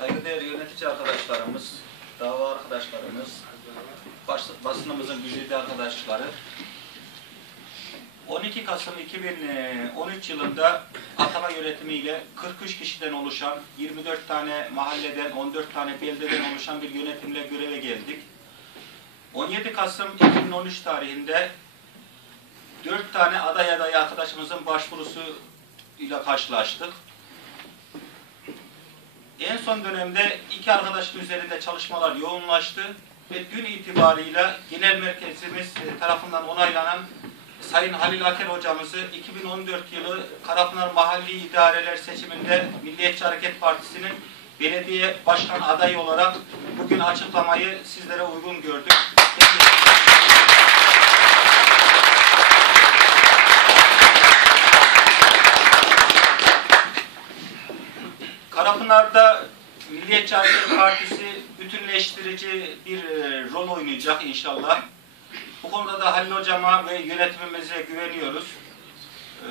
Saygıdeğer yönetici arkadaşlarımız, dava arkadaşlarımız, bas- basınımızın güzide arkadaşları, 12 Kasım 2013 yılında atama yönetimiyle 43 kişiden oluşan, 24 tane mahalleden, 14 tane beldeden oluşan bir yönetimle göreve geldik. 17 Kasım 2013 tarihinde 4 tane aday adayı arkadaşımızın başvurusu ile karşılaştık. En son dönemde iki arkadaşın üzerinde çalışmalar yoğunlaştı ve dün itibarıyla genel merkezimiz e, tarafından onaylanan Sayın Halil Aker hocamızı 2014 yılı Karapınar Mahalli İdareler seçiminde Milliyetçi Hareket Partisi'nin belediye başkan adayı olarak bugün açıklamayı sizlere uygun gördük. Karapınar'da Milliyetçi Hareket Partisi bütünleştirici bir e, rol oynayacak inşallah. Bu konuda da Halil Hocama ve yönetimimize güveniyoruz.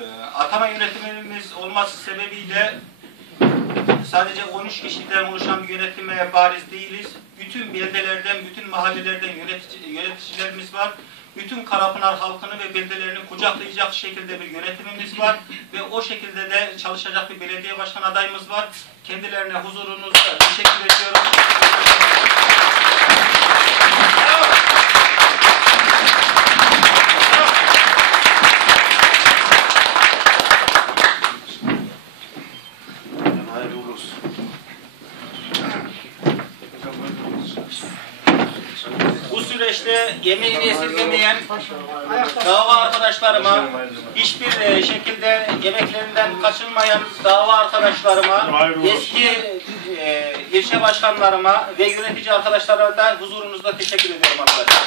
E, Atama yönetimimiz olması sebebiyle sadece 13 kişiden oluşan bir yönetime bariz değiliz. Bütün beldelerden, bütün mahallelerden yönetici, yöneticilerimiz var. Bütün Karapınar halkını ve beldelerini kucaklayacak şekilde bir yönetimimiz var. Ve o şekilde de çalışacak bir belediye başkan adayımız var. Kendilerine huzurunuzda teşekkür ediyorum. Hayırlı olsun. Bu süreçte yemeğini esirgemeyen dava arkadaşlarıma, hiçbir e, şekilde yemeklerinden kaçınmayan dava arkadaşlarıma, eski e, ilçe başkanlarıma ve yönetici arkadaşlara da huzurunuzda teşekkür ediyorum arkadaşlar.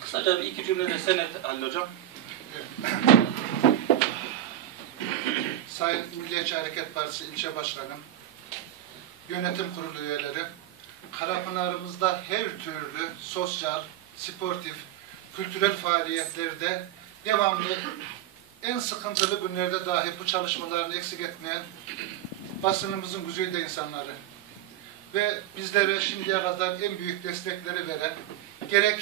Kısaca bir iki cümle de senet Halil Hocam. Sayın Milliyetçi Hareket Partisi ilçe başkanım, yönetim kurulu üyeleri, Karapınar'ımızda her türlü sosyal, sportif, kültürel faaliyetlerde devamlı en sıkıntılı günlerde dahi bu çalışmalarını eksik etmeyen basınımızın güzide insanları ve bizlere şimdiye kadar en büyük destekleri veren gerek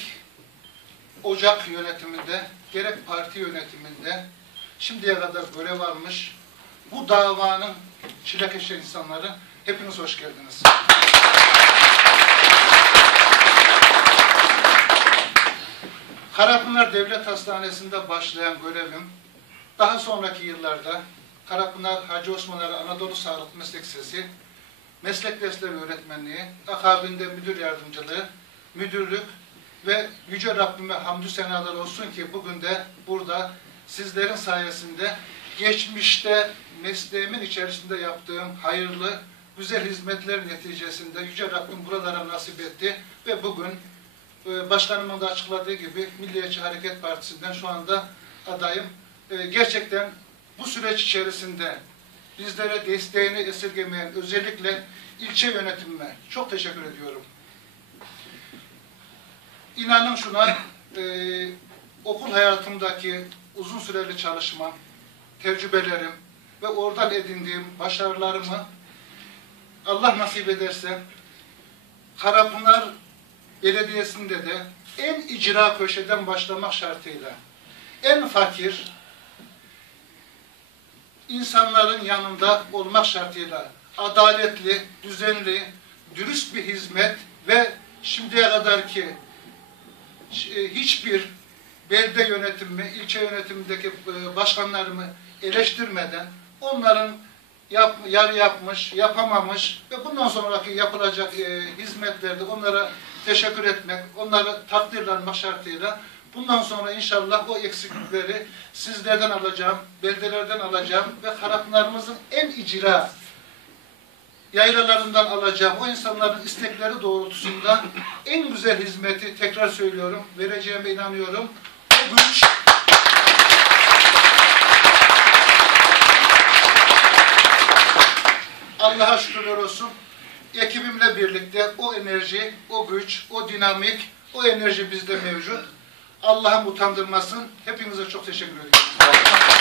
Ocak yönetiminde, gerek parti yönetiminde şimdiye kadar görev almış bu davanın çilekeşe insanları hepiniz hoş geldiniz. Karapınar Devlet Hastanesi'nde başlayan görevim daha sonraki yıllarda Karapınar Hacı Osman Anadolu Sağlık Meslek Lisesi meslek dersleri öğretmenliği, akabinde müdür yardımcılığı, müdürlük ve Yüce Rabbime hamdü senalar olsun ki bugün de burada sizlerin sayesinde geçmişte mesleğimin içerisinde yaptığım hayırlı, güzel hizmetler neticesinde Yüce Rabbim buralara nasip etti ve bugün e, başkanımın da açıkladığı gibi Milliyetçi Hareket Partisi'nden şu anda adayım. E, Gerçekten bu süreç içerisinde bizlere desteğini esirgemeyen özellikle ilçe yönetimime çok teşekkür ediyorum. İnanın şuna, e, okul hayatımdaki uzun süreli çalışmam, tecrübelerim ve oradan edindiğim başarılarımı Allah nasip ederse Karapınar Belediyesi'nde de en icra köşeden başlamak şartıyla en fakir insanların yanında olmak şartıyla adaletli, düzenli, dürüst bir hizmet ve şimdiye kadarki e, hiçbir belde yönetimimi, ilçe yönetimindeki e, başkanlarımı eleştirmeden onların yap, yarı yapmış, yapamamış ve bundan sonraki yapılacak e, hizmetlerde onlara teşekkür etmek, onları takdirlenmek şartıyla bundan sonra inşallah o eksiklikleri sizlerden alacağım, beldelerden alacağım ve Karapınar'ımızın en icra yaylalarından alacağım o insanların istekleri doğrultusunda en güzel hizmeti tekrar söylüyorum, vereceğime inanıyorum. O güç birlikte o enerji, o güç, o dinamik, o enerji bizde mevcut. Allah'ım utandırmasın. Hepinize çok teşekkür ediyorum.